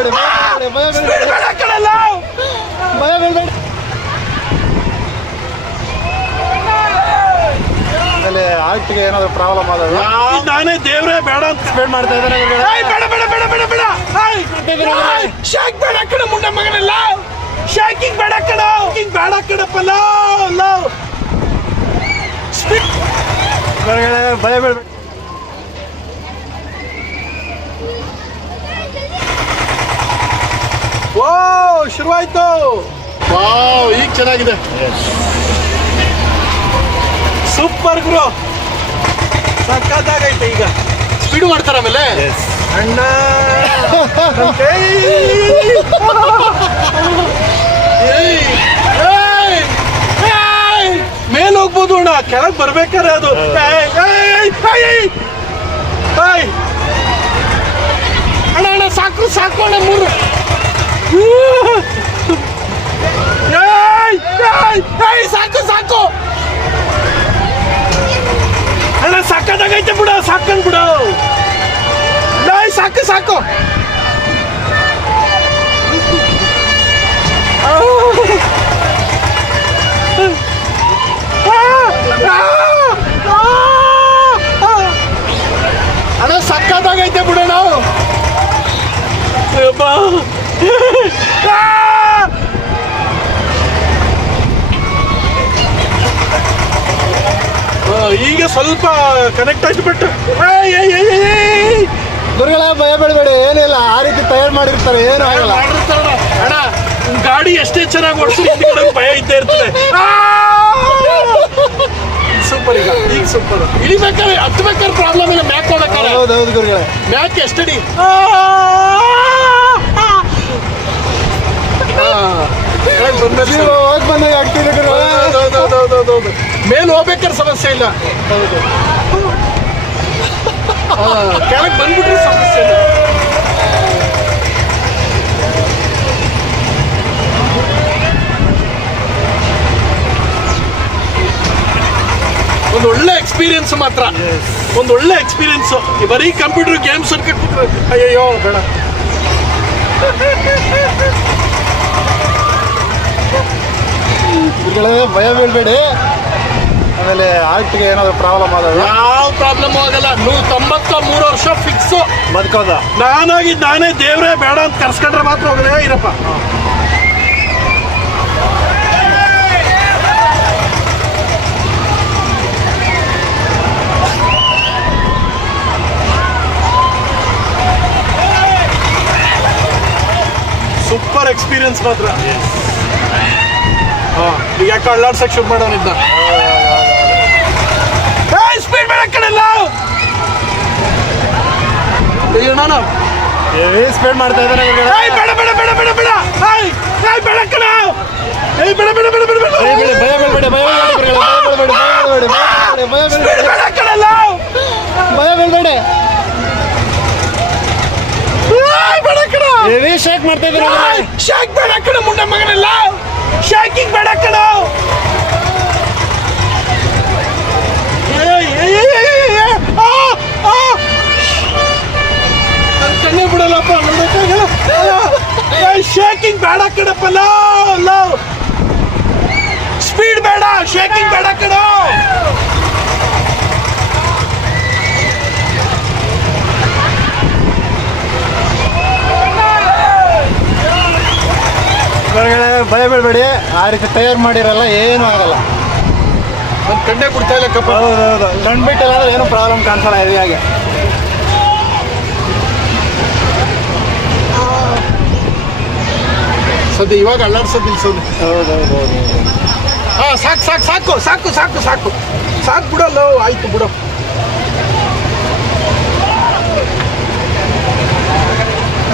ಬೀಳ್ಬೇಡಿ ಭಯ ಭಯ ಬೀಳ್ಬೇಡಿ ಆಮೇಲೆ ಆರ್ಟಿಗೆ ಏನಾದ್ರು ಪ್ರಾಬ್ಲಮ್ ಆದಾಗ? ನಾನೇ ದೇವ್ರೇ ಬೇಡ ಅಂತ ಸ್ಪೆಂಡ್ ಮಾಡ್ತಾ ಇದ್ದಾರೆ ಬೇಡ ಬೇಡ ಬೇಡ ಬೇಡ ಬೇಡ ಶಾಕ್ ಬೇಡ ಕಣ ಮುಂಡೆ ಮಗನೆಲ್ಲ. ಶಾಕಿಂಗ್ ಬೇಡ ಕಣ. ಶಾಕಿಂಗ್ ಬೇಡ ಕಣಪ್ಪ ಲವ್ ಲವ್ ಭಯ ಬೀಳ್ಬೇಡಿ ಓ ಶುರುವಾಯ್ತು. ವಾವ್ ಈಗ ಚೆನ್ನಾಗಿದೆ. ಸೂಪರ್ ಗುರು. ಸಕ್ಕತ್ತಾಗೈತೆ ಈಗ. ಸ್ಪೀಡ್ ಮಾಡ್ತಾರ ಆಮೇಲೆ? ಅಣ್ಣ ಏಯ್, ಏಯ್, ಮೇಲ್ ಹೋಗ್ಬೋದು ಅಣ್ಣ. ಕೆಳಗ್ ಬರ್ಬೇಕಾರೆ ಅದು. ಅಣ್ಣ ಅಣ್ಣ ಸಾಕು ಸಾಕು ಅಣ್ಣ ಮೂರು. ಏಯ್, ಏಯ್, ಏಯ್, ಸಾಕು ಸಾಕು ಅಣ್ಣ ಸಾಕಾಗೈತೆ ಬಿಡು ಸಾಕಂದ್ ಬಿಡು ಏಯ್, ಸಾಕು ಸಾಕು ಅಣ್ಣ ಸಕ್ಕತ್ತಾಗೈತೆ ಬಿಡು ನಾವು ಅಬ್ಬಾ. ಆ! ಆ, ಈಗ ಸ್ವಲ್ಪ ಕನೆಕ್ಟ್ ಆಯ್ತು ಬಟ್. ಗುರುಗಳ ಭಯ ಬೀಳ್ಬೇಡಿ ಏನಿಲ್ಲ ಆ ರೀತಿ ತಯಾರು ಮಾಡಿರ್ತಾರೆ ಏನು ಆಗಲ್ಲ. ಅಣ್ಣ ಗಾಡಿ ಎಷ್ಟೇ ಚೆನ್ನಾಗಿ ಓಡಿಸಿ ಹಿಂದ್ಗಡೆ ಭಯ ಇದ್ದೇ ಇರ್ತದೆ. ಸೂಪರ್ ಈಗ ಈಗ ಸೂಪರ್ ಇಳಿಬೇಕಾದ್ರೆ ಹತ್ಬೇಕಾದ್ರೆ ಪ್ರಾಬ್ಲಮ್ ಇಲ್ಲ ಮ್ಯಾಕ್ ಹೌದು ಹೌದು ಗುರುಗಳೇ. ಮ್ಯಾಕ್ ಎಷ್ಟಡಿ ನೀವು ಹೋಗಿ ಬಂದಾಗ ಆಗ್ತಿದೆ ಗುರುಗಳೇ ಮೇಲೆ ಹೋಗ್ಬೇಕಾದ್ರೆ ಸಮಸ್ಯೆ ಇಲ್ಲ. ಕೆಳಗೆ ಬಂದ್ಬಿಟ್ರೆ ಸಮಸ್ಯೆ ಇಲ್ಲ. ಒಂದು ಒಳ್ಳೆ ಎಕ್ಸ್ಪೀರಿಯನ್ಸ್ ಮಾತ್ರ. ಒಂದು ಒಳ್ಳೆ ಎಕ್ಸ್ಪೀರಿಯನ್ಸ್ ಬರೀ ಕಂಪ್ಯೂಟರ್ ಗೇಮ್ಸ್ ಅನ್ಕೊಂಡು ಕೂತ್ರೆ ಅಯ್ಯಯ್ಯೋ ಬೇಡ. ಭಯ ಬೀಳ್ಬೇಡಿ. ಆಮೇಲೆ ಆರ್ಟಿಗೆ ಏನಾದ್ರು ಪ್ರಾಬ್ಲಮ್ ಆದಾಗ? ಯಾವ ಪ್ರಾಬ್ಲಮ್ ಆಗಲ್ಲ ನೂರ ತೊಂಬತ್ತ ಮೂರು ವರ್ಷ ಫಿಕ್ಸ್ ಬದುಕೋದ ನಾನಾಗಿ ನಾನೇ ದೇವ್ರೇ ಬೇಡ ಅಂತ ಕರ್ಸ್ಕೊಂಡ್ರೆ ಮಾತ್ರ ಹೋಗಲೇ ಇರಪ್ಪ. ಸೂಪರ್ ಎಕ್ಸ್ಪೀರಿಯನ್ಸ್ ಮಾತ್ರ. ಹಾ. ಈಗ ಯಾಕೆ ಅಳ್ಳಾಡ್ಸಕ್ ಶುರು ಮಾಡೋನಿದ್ದ ಸ್ಪೀಡ್ ಬೇಡ ಕಡೆಲ್ಲ ನಾನು ಹೆವಿ ಸ್ಪೆಂಡ್ ಮಾಡ್ತಾ ಇದ್ದಾರೆ ಗುರುಗಳೇ ಏಯ್ ಬೇಡ ಬೇಡ ಬೇಡ ಬೇಡ ಬೇಡ ಏಯ್ ಏಯ್ ಬೇಡ ಕಣ ಏಯ್ ಬೇಡ ಬೇಡ ಬೇಡ ಬೇಡ ಬೇಡ ಭಯ ಬೇಡ ಭಯ ಬೀಳ್ಬೇಡಿ ಭಯ ಗುರುಗಳೇ ಭಯ ಬೀಳ್ಬೇಡಿ ಭಯ ಬೀಳ್ಬೇಡಿ ಭಯ ಬೀಳ್ಬೇಡಿ ಬೇಡ ಕಣಲ್ಲ ಭಯ ಏಯ್ ಬೇಡ ಕಣ ಹೆವಿ ಶೇಕ್ ಮಾಡ್ತಾ ಇದ್ದಾರೆ ಏಯ್, ಶಾಕ್ ಬೇಡ ಕಣ ಮುಂಡೆ ಮಗನೆಲ್ಲ ಶಾಕಿಂಗ್ ಬೇಡ ಕಣ ಏಯ್ ಏಯ್ ಏಯ್ ಏಯ್ ಏಯ್ ಆ ಆ ನನ್ ಕಣ್ಣೇ ಬಿಡಲ್ಲಪ್ಪ ನೋಡಕ್ಕಾಗಲ್ಲ ಏಯ್ ಶೇಕಿಂಗ್ ಬೇಡ ಕಣಪ್ಪ ಲವ್ ಲವ್ ಸ್ಪೀಡ್ ಬೇಡ ಶೇಕಿಂಗ್ ಬೇಡ ಕಣ. ಭಯ ಬೀಳ್ಬೇಡಿ ಆ ರೀತಿ ತಯಾರು ಮಾಡಿರಲ್ಲ ಏನು ಆಗಲ್ಲ. ನನ್ ಕಣ್ಣೇ ಬಿಡ್ತಾ ಇಲ್ಲ ಕಪ್ಪ. ಹೌದೌದು. ಹೌದು ಬಿಟ್ಟಿಲ್ಲ ಅಂದ್ರೆ ಏನು ಪ್ರಾಬ್ಲಮ್ ಕಾಣಿಸಲ್ಲ ಹೆವಿಯಾಗಿ ಸದ್ಯ ಇವಾಗ ಅಲ್ಲಾಡ್ಸೋದು ನಿಲ್ಸೋದು. ಹೌದೌದು ಹಾ ಸಾಕು ಸಾಕು ಸಾಕು ಸಾಕು ಸಾಕು ಸಾಕು. ಸಾಕು ಬಿಡಲ್ಲ ಆಯ್ತು ಬಿಡ.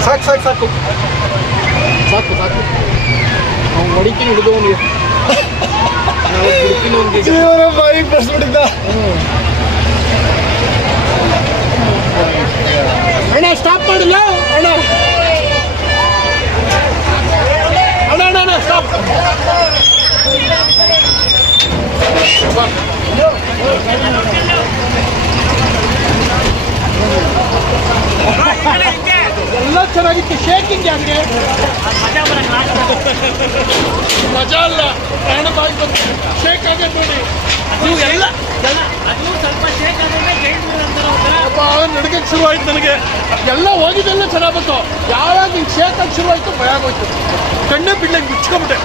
ಸಾಕು ಸಾಕು ಸಾಕು. ಸಾಕು ಸಾಕು. ಅವ್ನು ಮಡಿಕಿನ ಹಿಡಿದು ಅವನಿಗೆ ಬಿಡ್ತೀನಿ ಅವನಿಗೆ ಬಾಯಿಗೆ ಬರ್ಸ್ಬಿಟ್ಟಿದ್ದ ಅಣ್ಣ ಸ್ಟಾಪ್ ಮಾಡಿಲ್ಲ ಅಣ್ಣ ಅಣ್ಣ ಅಣ್ಣ ಅಣ್ಣ ಸ್ಟಾಪ್ ಎಲ್ಲ ಚೆನ್ನಾಗಿ ಚೆನ್ನಾಗಿತ್ತು. ಶೇಕಿಂಗ್ ಯಾಕೆ? ಮಜಾ ಅಲ್ಲ ಪ್ರಾಣ ಬಾಯಿ ಬಂತು. ಶೇಕ್ ಆಗತ್ತೆ ನೋಡಿ. ನೀವು ಎಲ್ಲ ಅದು ಸ್ವಲ್ಪ ಶೇಕ್ ಜೈಂಟ್ ಶುರು ಶುರುವಾಯ್ತು ನನಗೆ. ಎಲ್ಲ ಹೋಗಿದ್ದೆಲ್ಲ ಚೆನ್ನಾಗಿ ಬಂತು. ಯಾವಾಗ ಹಿಂಗೆ ಶೇಕ್ ಆಗಿ ಶುರುವಾಯ್ತು ಭಯ ಆಗೋಯ್ತು. ಕಣ್ಣೇ ಬಿಡ್ಲಂಗೆ ಮುಚ್ಕೊಂಬಿಟ್ಟೆ